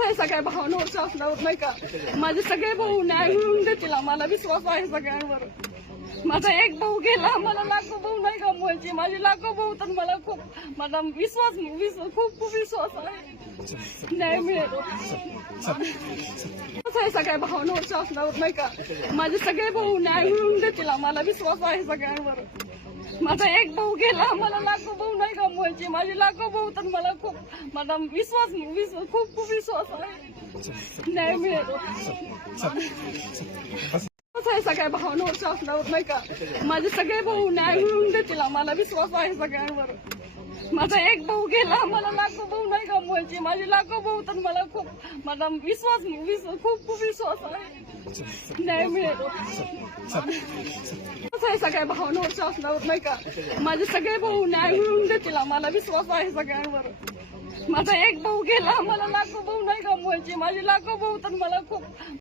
आहे सगळ्या भावनावर शासनावर नाही का. माझे सगळे भाऊ न्याय मिळवून देतील. आम्हाला विश्वास आहे सगळ्यांवर. माझा एक भाऊ गेला, मला लाखो भाऊ नाही गमवायचे. माझे लाखो भाऊ तर मला माझा खूप विश्वास आहे न्याय मिळेल. आहे सगळ्या भावनावर शासनावर नाही का. माझे सगळे भाऊ न्याय मिळवून देतील. आम्हाला विश्वास आहे सगळ्यांवर. माझा एक भाऊ गेला, मला लाखो भाऊ नाही गमवायचे. माझे लाखो भाऊ तर मला माझा खूप विश्वास आहे न्याय मिळेल. आहे सगळ्या भावनावर शासनावर नाही का. माझे सगळे भाऊ न्याय मिळवून देतील. आम्हाला विश्वास आहे सगळ्यांवर. माझा एक भाऊ गेला, मला लाखो भाऊ नाही गमवायचे. माझे लाखो भाऊ तर मला माझा खूप विश्वास आहे न्याय मिळेल. आहे सगळ्या भावनावर शासनावर नाही का. माझे सगळे भाऊ न्याय मिळवून देतील. आम्हाला विश्वास आहे सगळ्यांवर. माझा एक भाऊ गेला, मला लाखो भाऊ नाही गमवायचे. माझे लाखो भाऊ तर मला